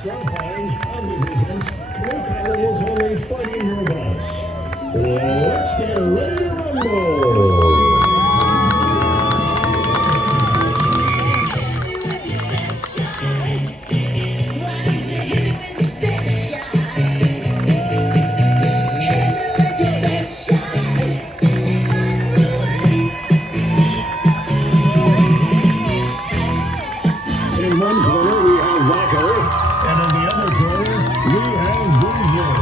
Scrub Pines proudly presents Smoke Island's only fighting robots. Let's get ready to rumble! In one corner we have Rocker, and in the other corner we have Boozer.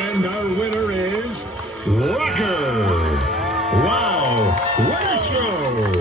And our winner is Rocker. Wow, what a show!